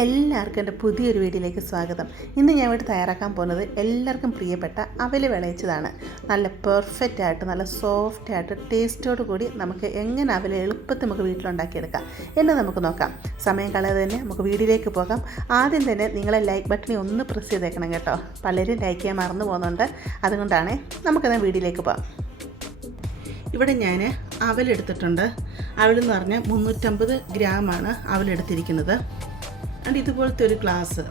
എല്ലാവർക്കും എന്റെ പുതിയൊരു വീഡിയോയിലേക്ക് സ്വാഗതം. ഇന്ന് ഞാൻ ഇവിടെ തയ്യാറാക്കാൻ പോകുന്നത് എല്ലാവർക്കും പ്രിയപ്പെട്ട അവൽ വിളയിച്ചതാണ്. നല്ല പെർഫെക്റ്റ് ആയിട്ട് നല്ല സോഫ്റ്റ് ആയിട്ട് ടേസ്റ്റോട് കൂടി നമുക്ക് എങ്ങനെ അവൽ എളുപ്പത്തിൽ നമുക്ക് വീട്ടിലുണ്ടാക്കിയെടുക്കാം എന്ന് നമുക്ക് നോക്കാം. സമയം കളയാതെ തന്നെ നമുക്ക് വീഡിയോയിലേക്ക് പോകാം. ആദ്യം തന്നെ നിങ്ങളെ ലൈക്ക് ബട്ടണി ഒന്ന് പ്രസ് ചെയ്തേക്കണം കേട്ടോ. പലരും ലൈക്ക് ചെയ്യാൻ മറന്നു പോകുന്നുണ്ട്. അതുകൊണ്ടാണ് നമുക്കെന്നാൽ വീഡിയോയിലേക്ക് പോകാം. ഇവിടെ ഞാൻ അവലെടുത്തിട്ടുണ്ട് അവലെന്ന് പറഞ്ഞാൽ മുന്നൂറ്റമ്പത് ഗ്രാമാണ് അവലെടുത്തിരിക്കുന്നത് ആൻഡ് ഇതുപോലത്തെ ഒരു ഗ്ലാസ്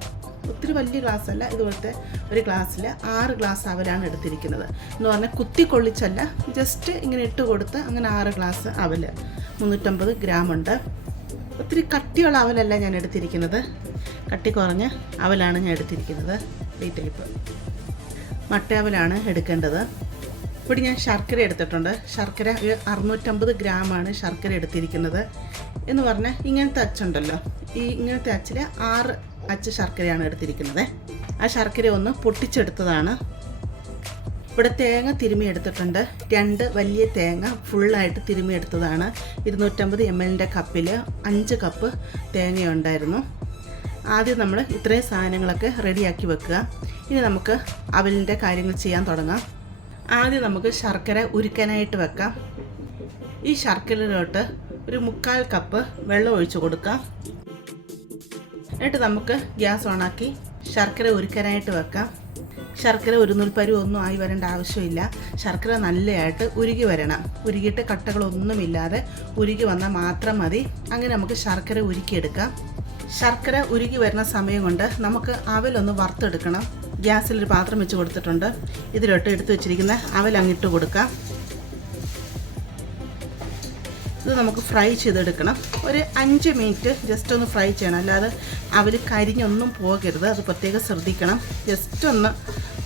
ഒത്തിരി വലിയ ഗ്ലാസ് അല്ല ഇതുപോലത്തെ ഒരു ഗ്ലാസ്സിൽ ആറ് ഗ്ലാസ് അവലാണ് എടുത്തിരിക്കുന്നത്. എന്ന് പറഞ്ഞാൽ കുത്തി കൊള്ളിച്ചല്ല ജസ്റ്റ് ഇങ്ങനെ ഇട്ട് കൊടുത്ത് അങ്ങനെ ആറ് ഗ്ലാസ് അവൽ മുന്നൂറ്റമ്പത് ഗ്രാം ഉണ്ട്. ഒത്തിരി കട്ടിയുള്ള അവലല്ല ഞാൻ എടുത്തിരിക്കുന്നത്. കട്ടി കുറഞ്ഞ അവലാണ് ഞാൻ എടുത്തിരിക്കുന്നത്. ഈ ടൈപ്പ് മട്ടയവലാണ് എടുക്കേണ്ടത്. ഇവിടെ ഞാൻ ശർക്കര എടുത്തിട്ടുണ്ട്. ശർക്കര അറുന്നൂറ്റമ്പത് ഗ്രാമാണ് ശർക്കര എടുത്തിരിക്കുന്നത്. എന്ന് പറഞ്ഞാൽ ഇങ്ങനത്തെ അച്ചുണ്ടല്ലോ. ഈ ഇങ്ങനത്തെ അച്ചിൽ ആറ് അച്ച് ശർക്കരയാണ് എടുത്തിരിക്കുന്നത്. ആ ശർക്കര ഒന്ന് പൊട്ടിച്ചെടുത്തതാണ്. ഇവിടെ തേങ്ങ തിരുമി എടുത്തിട്ടുണ്ട്. രണ്ട് വലിയ തേങ്ങ ഫുള്ളായിട്ട് തിരുമി എടുത്തതാണ്. ഇരുന്നൂറ്റമ്പത് എം എല്ലിന്റെ കപ്പിൽ അഞ്ച് കപ്പ് തേങ്ങയുണ്ടായിരുന്നു. ആദ്യം നമ്മൾ ഇത്രയും സാധനങ്ങളൊക്കെ റെഡിയാക്കി വെക്കുക. ഇനി നമുക്ക് അവലിന്റെ കാര്യങ്ങൾ ചെയ്യാൻ തുടങ്ങാം. ആദ്യം നമുക്ക് ശർക്കര ഉരുക്കാനായിട്ട് വെക്കാം. ഈ ശർക്കരയിലോട്ട് ഒരു മുക്കാൽ കപ്പ് വെള്ളം ഒഴിച്ചു കൊടുക്കാം. എന്നിട്ട് നമുക്ക് ഗ്യാസ് ഓണാക്കി ശർക്കര ഉരുക്കാനായിട്ട് വെക്കാം. ശർക്കര ഉരുന്നൂൽപ്പരു ഒന്നും ആയി വരേണ്ട ആവശ്യമില്ല. ശർക്കര നല്ലതായിട്ട് ഉരുകി വരണം. ഉരുകിയിട്ട് കട്ടകളൊന്നുമില്ലാതെ ഉരുകി വന്നാൽ മാത്രം മതി. അങ്ങനെ നമുക്ക് ശർക്കര ഉരുക്കിയെടുക്കാം. ശർക്കര ഉരുകി വരുന്ന സമയം കൊണ്ട് നമുക്ക് അവലൊന്ന് വറുത്തെടുക്കണം. ഗ്യാസിലൊരു പാത്രം വെച്ച് കൊടുത്തിട്ടുണ്ട്. ഇതിലോട്ട് എടുത്തു വെച്ചിരിക്കുന്ന അവൽ അങ്ങിട്ട് കൊടുക്കാം. ഇത് നമുക്ക് ഫ്രൈ ചെയ്തെടുക്കണം. ഒരു അഞ്ച് മിനിറ്റ് ജസ്റ്റ് ഒന്ന് ഫ്രൈ ചെയ്യണം. അല്ലാതെ അവർ കരിഞ്ഞൊന്നും പോകരുത്. അത് പ്രത്യേകം ശ്രദ്ധിക്കണം. ജസ്റ്റ് ഒന്ന്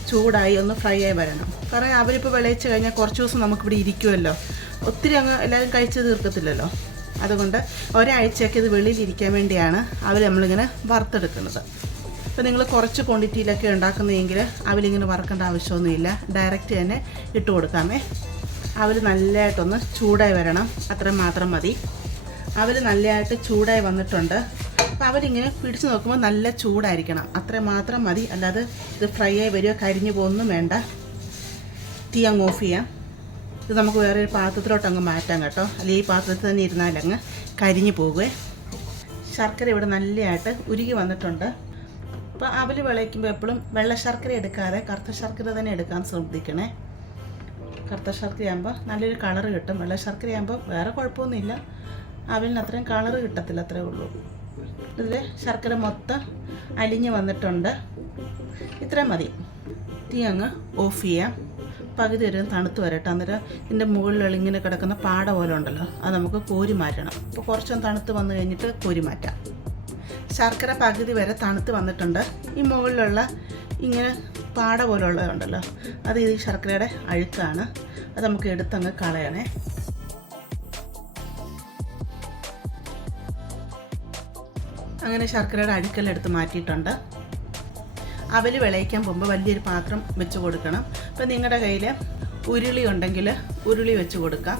ചൂടായി ഒന്ന് ഫ്രൈ ആയി വരണം. കാരണം അവരിപ്പോൾ വിളയിച്ച് കഴിഞ്ഞാൽ കുറച്ച് ദിവസം നമുക്കിവിടെ ഇരിക്കുമല്ലോ ഒത്തിരി അങ്ങ് എല്ലാവരും കഴിച്ച് തീർക്കത്തില്ലല്ലോ. അതുകൊണ്ട് ഒരാഴ്ചയൊക്കെ ഇത് വെളിയിലിരിക്കാൻ വേണ്ടിയാണ് അവർ നമ്മളിങ്ങനെ വറുത്തെടുക്കുന്നത്. അപ്പോൾ നിങ്ങൾ കുറച്ച് ക്വാണ്ടിറ്റിയിലൊക്കെ ഉണ്ടാക്കുന്നതെങ്കിൽ അവരിങ്ങനെ വറക്കേണ്ട ആവശ്യമൊന്നുമില്ല. ഡയറക്റ്റ് തന്നെ ഇട്ട് കൊടുക്കാമേ. അവർ നല്ലതായിട്ടൊന്ന് ചൂടായി വരണം. അത്രയും മാത്രം മതി. അവർ നല്ലതായിട്ട് ചൂടായി വന്നിട്ടുണ്ട്. അപ്പോൾ അവരിങ്ങനെ പിടിച്ച് നോക്കുമ്പോൾ നല്ല ചൂടായിരിക്കണം. അത്ര മാത്രം മതി. അല്ലാതെ ഇത് ഫ്രൈ ആയി വരികയോ കരിഞ്ഞു പോകുന്നതും വേണ്ട. തീ അങ്ങ് ഓഫ് ചെയ്യാം. ഇത് നമുക്ക് വേറെ ഒരു പാത്രത്തിലോട്ട് അങ്ങ് മാറ്റാം കേട്ടോ. അല്ലെങ്കിൽ ഈ പാത്രത്തിൽ തന്നെ ഇരുന്നാൽ അങ്ങ് കരിഞ്ഞു പോകുവേ. ശർക്കര ഇവിടെ നല്ലതായിട്ട് ഉരുകി വന്നിട്ടുണ്ട്. അപ്പോൾ അവൽ വിളയിക്കുമ്പോൾ എപ്പോഴും വെള്ള ശർക്കര എടുക്കാതെ കറുത്ത ശർക്കര തന്നെ എടുക്കാൻ ശ്രദ്ധിക്കണേ. കറുത്ത ശർക്കരയാകുമ്പോൾ നല്ലൊരു കളർ കിട്ടും. വെള്ള ശർക്കരയാകുമ്പോൾ വേറെ കുഴപ്പമൊന്നുമില്ല. അവലിന് അത്രയും കളർ കിട്ടത്തില്ല അത്രേ ഉള്ളൂ. ഇതിൽ ശർക്കര മൊത്തം അലിഞ്ഞ് വന്നിട്ടുണ്ട്. ഇത്രയും മതി. തീ അങ്ങ് ഓഫ് ചെയ്യാം. പകുതി വരെ തണുത്ത് വരട്ടെ. അന്നേരം ഇതിന്റെ മുകളിലുള്ള ഇങ്ങനെ കിടക്കുന്ന പാട പോലെ ഉണ്ടല്ലോ അത് നമുക്ക് കോരി മാറ്റണം. അപ്പോൾ കുറച്ചൊന്ന് തണുത്ത് വന്നു കഴിഞ്ഞിട്ട് കോരി മാറ്റാം. ശർക്കര പകുതി വരെ തണുത്ത് വന്നിട്ടുണ്ട്. ഈ മുകളിലുള്ള ഇങ്ങനെ പാട പോലുള്ളതുണ്ടല്ലോ അത് ഈ ശർക്കരയുടെ അഴുക്കാണ്. അത് നമുക്ക് എടുത്തങ്ങ് കളയണേ. അങ്ങനെ ശർക്കരയുടെ അഴുക്കെല്ലാം എടുത്ത് മാറ്റിയിട്ടുണ്ട്. അവൽ വിളയിക്കാൻ പോകുമ്പോൾ വലിയൊരു പാത്രം വെച്ച് കൊടുക്കണം. ഇപ്പം നിങ്ങളുടെ കയ്യിൽ ഉരുളി ഉണ്ടെങ്കിൽ ഉരുളി വെച്ച് കൊടുക്കാം.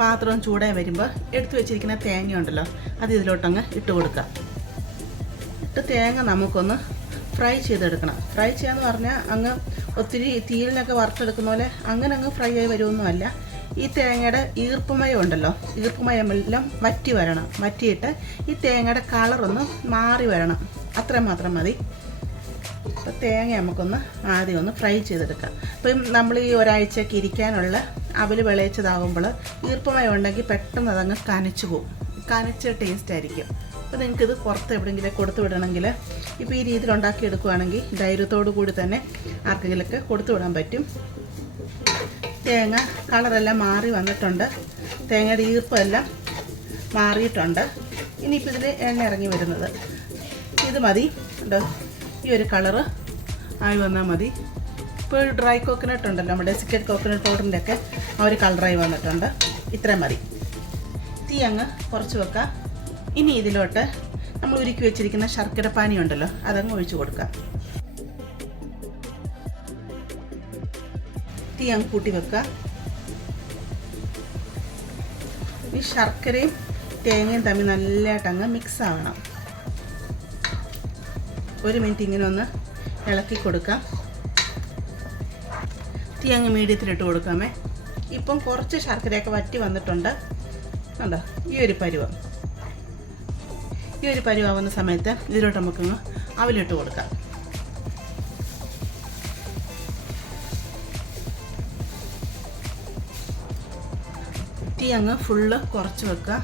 പാത്രം ചൂടായി വരുമ്പോൾ എടുത്തു വെച്ചിരിക്കുന്ന തേങ്ങ ഉണ്ടല്ലോ അത് ഇതിലോട്ടങ്ങ് ഇട്ട് കൊടുക്കാം. ഇട്ട് തേങ്ങ നമുക്കൊന്ന് ഫ്രൈ ചെയ്തെടുക്കണം. ഫ്രൈ ചെയ്യാന്ന് പറഞ്ഞാൽ അങ്ങ് ഒത്തിരി തീയിലിനൊക്കെ വറുത്തെടുക്കുന്ന പോലെ അങ്ങനെ അങ്ങ് ഫ്രൈ ആയി വരുമൊന്നുമല്ല ഈ തേങ്ങയുടെ ഈർപ്പമയം ഉണ്ടല്ലോ ഈർപ്പമയമെല്ലാം വറ്റി വരണം. വറ്റിയിട്ട് ഈ തേങ്ങയുടെ കളറൊന്ന് മാറി വരണം. അത്രയും മാത്രം മതി. അപ്പോൾ തേങ്ങ നമുക്കൊന്ന് ആദ്യം ഒന്ന് ഫ്രൈ ചെയ്തെടുക്കാം. അപ്പം നമ്മൾ ഈ ഒരാഴ്ചയ്ക്ക് ഇരിക്കാനുള്ള അവൽ വിളയിച്ചതാകുമ്പോൾ ഈർപ്പമയം ഉണ്ടെങ്കിൽ പെട്ടെന്ന് അതങ്ങ് കനച്ചു പോകും കനച്ച ടേസ്റ്റ് ആയിരിക്കും. അപ്പോൾ നിങ്ങൾക്കിത് പുറത്ത് എവിടെയെങ്കിലും കൊടുത്തു വിടണമെങ്കിൽ ഇപ്പോൾ ഈ രീതിയിൽ ഉണ്ടാക്കി എടുക്കുകയാണെങ്കിൽ ധൈര്യത്തോടു കൂടി തന്നെ ആർക്കെങ്കിലുമൊക്കെ കൊടുത്തു വിടാൻ പറ്റും. തേങ്ങ കളറെല്ലാം മാറി വന്നിട്ടുണ്ട്. തേങ്ങയുടെ ഈർപ്പമെല്ലാം മാറിയിട്ടുണ്ട്. ഇനിയിപ്പോൾ ഇതിൽ എണ്ണ ഇറങ്ങി വരുന്നത്. ഇത് മതി. ഉണ്ടോ ഈ ഒരു കളറ് ആയി വന്നാൽ മതി. ഇപ്പോൾ ഡ്രൈ കോക്കനട്ട് ഉണ്ടല്ലോ നമ്മുടെ സിക്കറ്റ് കോക്കനട്ട് പൗഡറിന്റെ ഒക്കെ ആ ഒരു കളറായി വന്നിട്ടുണ്ട്. ഇത്രയും മതി. തീ അങ്ങ് കുറച്ച് വെക്കാം. ഇനി ഇതിലോട്ട് നമ്മൾ ഉരുക്കി വെച്ചിരിക്കുന്ന ശർക്കര പാനി ഉണ്ടല്ലോ അതങ്ങ് ഒഴിച്ചു കൊടുക്കാം. തീ അങ്ങ് കൂട്ടി വെക്കുക. ഈ ശർക്കരയും തേങ്ങയും തമ്മിൽ നല്ലതായിട്ട് അങ്ങ് മിക്സ് ആവണം. ഒരു മിനിറ്റ് ഇങ്ങനെ ഒന്ന് ഇളക്കി കൊടുക്കാം. തീ അങ്ങ് മീഡിയത്തിലിട്ട് കൊടുക്കാമേ. ഇപ്പം കുറച്ച് ശർക്കരയൊക്കെ വറ്റി വന്നിട്ടുണ്ട്. കണ്ടോ? ഈ ഒരു പരുവം. ഈ ഒരു പരുവാവുന്ന സമയത്ത് ഇതിലോട്ട് നമുക്കൊന്ന് അവലിട്ട് കൊടുക്കാം. തീ അങ്ങ് ഫുള്ള് കുറച്ച് വെക്കുക.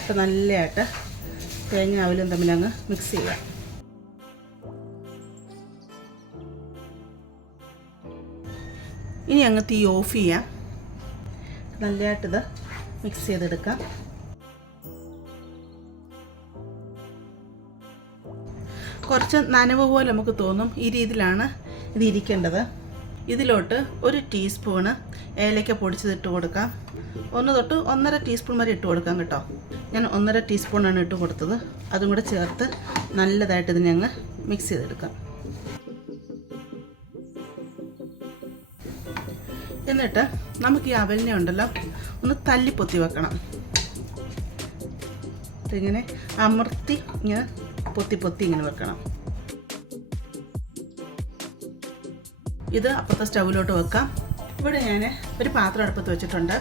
അപ്പം നല്ലതായിട്ട് തേങ്ങ അവലും തമ്മിൽ അങ്ങ് മിക്സ് ചെയ്യുക. ഇനി അങ്ങ് തീ ഓഫ് ചെയ്യാം. നല്ലതായിട്ടിത് മിക്സ് ചെയ്തെടുക്കാം. കുറച്ച് നനവ് പോലെ നമുക്ക് തോന്നും ഈ രീതിയിലാണ് ഇത് ഇരിക്കേണ്ടത്. ഇതിലോട്ട് ഒരു ടീസ്പൂണ് ഏലയ്ക്ക പൊടിച്ചത് ഇട്ട് കൊടുക്കാം. ഒന്ന് തൊട്ട് ഒന്നര ടീസ്പൂൺ വരെ ഇട്ട് കൊടുക്കാം കേട്ടോ. ഞാൻ ഒന്നര ടീസ്പൂണാണ് ഇട്ട് കൊടുത്തത്. അതും കൂടെ ചേർത്ത് നല്ലതായിട്ട് ഇതിനെ അങ്ങ് മിക്സ് ചെയ്തെടുക്കാം. എന്നിട്ട് നമുക്ക് ഈ അവലിനെ ഉണ്ടല്ലോ ഒന്ന് തല്ലിപ്പൊത്തി വെക്കണം. ഇങ്ങനെ അമർത്തി ഇങ്ങനെ പൊത്തി പൊത്തി ഇങ്ങനെ വെക്കണം. ഇത് അപ്പുറത്തെ സ്റ്റൗവിലോട്ട് വെക്കാം. ഇവിടെ ഞാൻ ഒരു പാത്രം അടുപ്പത്ത് വെച്ചിട്ടുണ്ട്.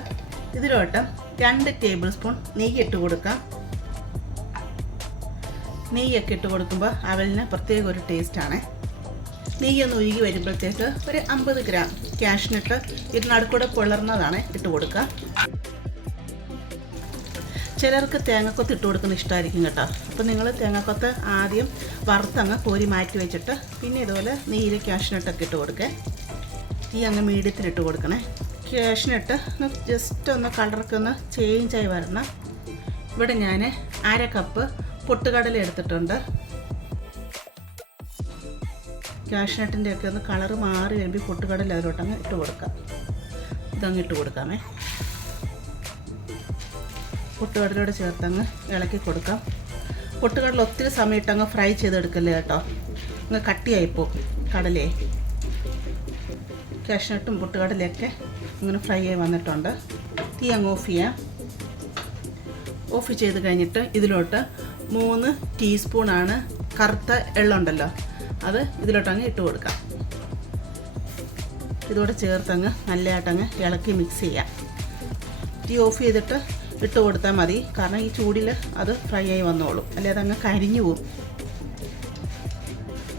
ഇതിലോട്ട് രണ്ട് ടേബിൾ സ്പൂൺ നെയ്യ് ഇട്ട് കൊടുക്കാം. നെയ്യൊക്കെ ഇട്ട് കൊടുക്കുമ്പോൾ അവലിന് പ്രത്യേക ഒരു ടേസ്റ്റാണ് നെയ്യൊന്ന് ഉരുകി വരുമ്പോഴത്തേക്ക് ഒരു അമ്പത് ഗ്രാം ക്യാഷിനിട്ട് ഇതിനടുക്കൂടെ പുളർന്നതാണ് ഇട്ട് കൊടുക്കുക. ചിലർക്ക് തേങ്ങക്കൊത്ത് ഇട്ട് കൊടുക്കുന്ന ഇഷ്ടമായിരിക്കും കേട്ടോ. അപ്പോൾ നിങ്ങൾ തേങ്ങക്കൊത്ത് ആദ്യം വറുത്തങ്ങ് കോരി മാറ്റി വെച്ചിട്ട് പിന്നെ ഇതുപോലെ നീര് ക്യാഷിനിട്ടൊക്കെ ഇട്ട് കൊടുക്കേ. തീ അങ്ങ് മീഡിയത്തിലിട്ട് കൊടുക്കണേ. ക്യാഷിനിട്ട് ഒന്ന് ജസ്റ്റ് ഒന്ന് കളറൊക്കെ ഒന്ന് ചേഞ്ചായി വരണം. ഇവിടെ ഞാൻ അര കപ്പ് പൊട്ടുകടല എടുത്തിട്ടുണ്ട്. ക്യാഷിനട്ടിന്റെയൊക്കെ ഒന്ന് കളറ് മാറി വരുമ്പോൾ പൊട്ടുകടല അതിലോട്ടങ്ങ് ഇട്ട് കൊടുക്കാം. ഇതങ്ങ് ഇട്ട് കൊടുക്കാമേ. പൊട്ടുകടലോടെ ചേർത്തങ്ങ് ഇളക്കി കൊടുക്കാം. പൊട്ടുകടൽ ഒത്തിരി സമയത്ത് അങ്ങ് ഫ്രൈ ചെയ്തെടുക്കല്ലേ കേട്ടോ? അങ്ങ് കട്ടിയായിപ്പോ കടലേ. കാഷ്നട്ടും പൊട്ടുകടലൊക്കെ ഇങ്ങനെ ഫ്രൈ ആയി വന്നിട്ടുണ്ട്. തീ അങ്ങ് ഓഫ് ചെയ്യാം. ഓഫ് ചെയ്ത് കഴിഞ്ഞിട്ട് ഇതിലോട്ട് മൂന്ന് ടീസ്പൂണാണ് കറുത്ത എള്ളുണ്ടല്ലോ അത് ഇതിലോട്ടങ്ങ് ഇട്ട് കൊടുക്കാം. ഇതോടെ ചേർത്തങ്ങ് നല്ലതായിട്ടങ്ങ് ഇളക്കി മിക്സ് ചെയ്യാം. തീ ഓഫ് ചെയ്തിട്ട് ഇട്ട് കൊടുത്താൽ മതി. കാരണം ഈ ചൂടിൽ അത് ഫ്രൈ ആയി വന്നോളും. അല്ലാതെ അങ്ങ് കരിഞ്ഞു പോകും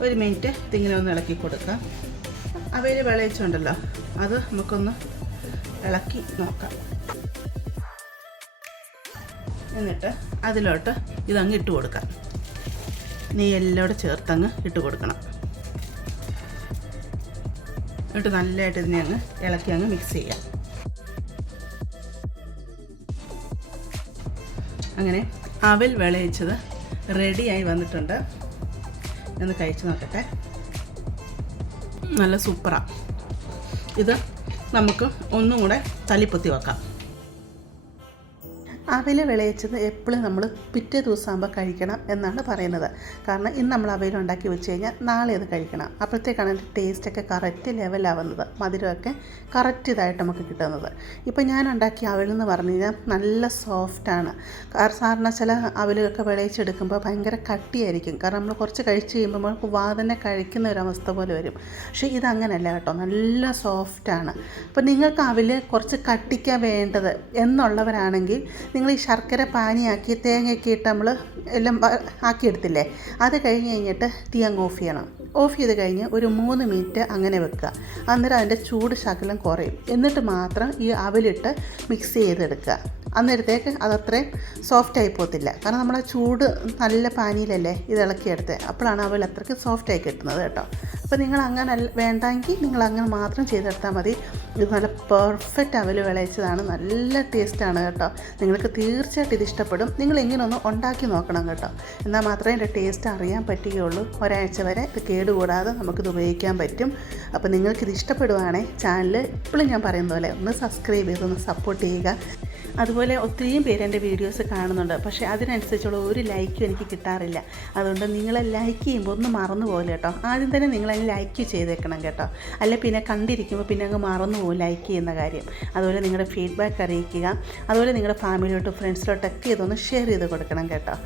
ഒരു മിനിറ്റ് ഇതിങ്ങനെ ഒന്ന് ഇളക്കി കൊടുക്കാം. അവയിൽ വിളയിച്ചുണ്ടല്ലോ അത് നമുക്കൊന്ന് ഇളക്കി നോക്കാം. എന്നിട്ട് അതിലോട്ട് ഇതങ്ങ് ഇട്ട് കൊടുക്കാം. നീ എല്ലോടെ ചേർത്തങ്ങ് ഇട്ട് കൊടുക്കണം. എന്നിട്ട് നല്ലതായിട്ട് ഇതിനെ അങ്ങ് ഇളക്കി അങ്ങ് മിക്സ് ചെയ്യാം. അങ്ങനെ അവൽ വിളയിച്ചത് റെഡിയായി വന്നിട്ടുണ്ട്. ഒന്ന് കഴിച്ചു നോക്കട്ടെ. നല്ല സൂപ്പറാണ് ഇത് നമുക്ക് ഒന്നും കൂടെ തല്ലിപ്പൊത്തി വെക്കാം. അവൽ വിളയിച്ചത് എപ്പോഴും നമ്മൾ പിറ്റേ ദിവസമാകുമ്പോൾ കഴിക്കണം എന്നാണ് പറയുന്നത്. കാരണം ഇന്ന് നമ്മൾ അവയിൽ ഉണ്ടാക്കി വെച്ച് കഴിഞ്ഞാൽ നാളെ അത് കഴിക്കണം. അപ്പോഴത്തേക്കാണ് അതിന്റെ ടേസ്റ്റൊക്കെ കറക്റ്റ് ലെവലാവുന്നത് മധുരമൊക്കെ കറക്റ്റ് ഇതായിട്ട് നമുക്ക് കിട്ടുന്നത്. ഇപ്പോൾ ഞാൻ ഉണ്ടാക്കിയ അവലെന്ന് പറഞ്ഞു കഴിഞ്ഞാൽ നല്ല സോഫ്റ്റാണ് സാറിന് ചില അവലൊക്കെ വിളയിച്ചെടുക്കുമ്പോൾ ഭയങ്കര കട്ടിയായിരിക്കും. കാരണം നമ്മൾ കുറച്ച് കഴിച്ച് കഴിയുമ്പോൾ നമുക്ക് വാതന്നെ കഴിക്കുന്ന ഒരു അവസ്ഥ പോലെ വരും. പക്ഷേ ഇതങ്ങനല്ല കേട്ടോ. നല്ല സോഫ്റ്റാണ് അപ്പോൾ നിങ്ങൾക്ക് അവൽ കുറച്ച് കട്ടിക്കാൻ വേണ്ടത് എന്നുള്ളവരാണെങ്കിൽ നിങ്ങൾ ഈ ശർക്കര പാനിയാക്കി തേങ്ങയൊക്കെ ഇട്ട് നമ്മൾ എല്ലാം ആക്കിയെടുത്തില്ലേ? അത് കഴിഞ്ഞ് കഴിഞ്ഞിട്ട് തീ അങ്ങ് ഓഫ് ചെയ്യണം. ഓഫ് ചെയ്ത് കഴിഞ്ഞ് ഒരു മൂന്ന് മിനിറ്റ് അങ്ങനെ വെക്കുക. അന്നേരം അതിന്റെ ചൂട് ശകലം കുറയും. എന്നിട്ട് മാത്രം ഈ അവലിട്ട് മിക്സ് ചെയ്തെടുക്കുക. അന്നേരത്തേക്ക് അതത്രയും സോഫ്റ്റ് ആയി പോകത്തില്ല. കാരണം നമ്മളെ ചൂട് നല്ല പാനിയിലല്ലേ ഇത് ഇളക്കിയെടുത്ത്. അപ്പോഴാണ് അവൽ അത്രയ്ക്ക് സോഫ്റ്റ് ആയി കിട്ടുന്നത് കേട്ടോ. അപ്പോൾ നിങ്ങൾ അങ്ങനെ വേണ്ടെങ്കിൽ നിങ്ങൾ അങ്ങനെ മാത്രം ചെയ്തെടുത്താൽ മതി. ഇത് നല്ല പെർഫെക്റ്റ് അവൽ വിളയിച്ചതാണ്. നല്ല ടേസ്റ്റാണ് കേട്ടോ. നിങ്ങൾക്ക് തീർച്ചയായിട്ടും ഇത് ഇഷ്ടപ്പെടും. നിങ്ങൾ ഇങ്ങനെയൊന്ന് ഉണ്ടാക്കി നോക്കണം കേട്ടോ. എന്നാൽ മാത്രമേ ഇതിന്റെ ടേസ്റ്റ് അറിയാൻ പറ്റുകയുള്ളൂ. ഒരാഴ്ച വരെ ഇത് കേടുകൂടാതെ നമുക്കിത് ഉപയോഗിക്കാൻ പറ്റും. അപ്പോൾ നിങ്ങൾക്കിത് ഇഷ്ടപ്പെടുവാണെങ്കിൽ ചാനൽ ഇപ്പോഴും ഞാൻ പറയുന്ന പോലെ ഒന്ന് സബ്സ്ക്രൈബ് ചെയ്ത് ഒന്ന് സപ്പോർട്ട് ചെയ്യുക. അതുപോലെ ഒത്തിരിയും പേര് എന്റെ വീഡിയോസ് കാണുന്നുണ്ട്. പക്ഷേ അതിനനുസരിച്ചുള്ള ഒരു ലൈക്കും എനിക്ക് കിട്ടാറില്ല. അതുകൊണ്ട് നിങ്ങൾ ലൈക്ക് ചെയ്യുമ്പോൾ ഒന്ന് മറന്നു പോലെ കേട്ടോ. ആദ്യം തന്നെ നിങ്ങൾ അതിന് ലൈക്ക് ചെയ്തേക്കണം കേട്ടോ. അല്ലെ പിന്നെ കണ്ടിരിക്കുമ്പോൾ പിന്നെ അങ്ങ് മറന്നു പോകും ലൈക്ക് ചെയ്യുന്ന കാര്യം. അതുപോലെ നിങ്ങളുടെ ഫീഡ്ബാക്ക് അറിയിക്കുക. അതുപോലെ നിങ്ങളുടെ ഫാമിലിയോട്ടും ഫ്രണ്ട്സിലോട്ടൊക്കെ ഇതൊന്ന് ഷെയർ ചെയ്ത് കൊടുക്കണം കേട്ടോ.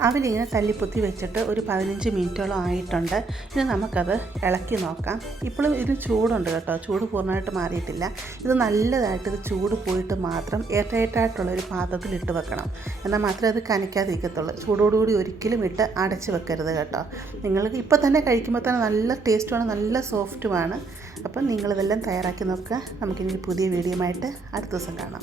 അവലിങ്ങനെ തല്ലിപ്പൊത്തി വെച്ചിട്ട് ഒരു പതിനഞ്ച് മിനിറ്റോളം ആയിട്ടുണ്ട്. ഇനി നമുക്കത് ഇളക്കി നോക്കാം. ഇപ്പോഴും ഇത് ചൂടുണ്ട് കേട്ടോ. ചൂട് പൂർണമായിട്ട് മാറിയിട്ടില്ല. ഇത് നല്ലതായിട്ട് ഇത് ചൂട് പോയിട്ട് മാത്രം എയർടൈറ്റായിട്ടുള്ള ഒരു പാത്രത്തിൽ ഇട്ട് വെക്കണം. എന്നാൽ മാത്രമേ അത് കനിക്കാതിരിക്കത്തുള്ളൂ ചൂടോടുകൂടി ഒരിക്കലും ഇട്ട് അടച്ച് വെക്കരുത് കേട്ടോ. നിങ്ങൾക്ക് ഇപ്പോൾ തന്നെ കഴിക്കുമ്പോൾ തന്നെ നല്ല ടേസ്റ്റുമാണ് നല്ല സോഫ്റ്റുമാണ്. അപ്പം നിങ്ങളിതെല്ലാം തയ്യാറാക്കി നോക്കുക. നമുക്കിനി പുതിയ വീഡിയോ ആയിട്ട് അടുത്ത ദിവസം കാണാം.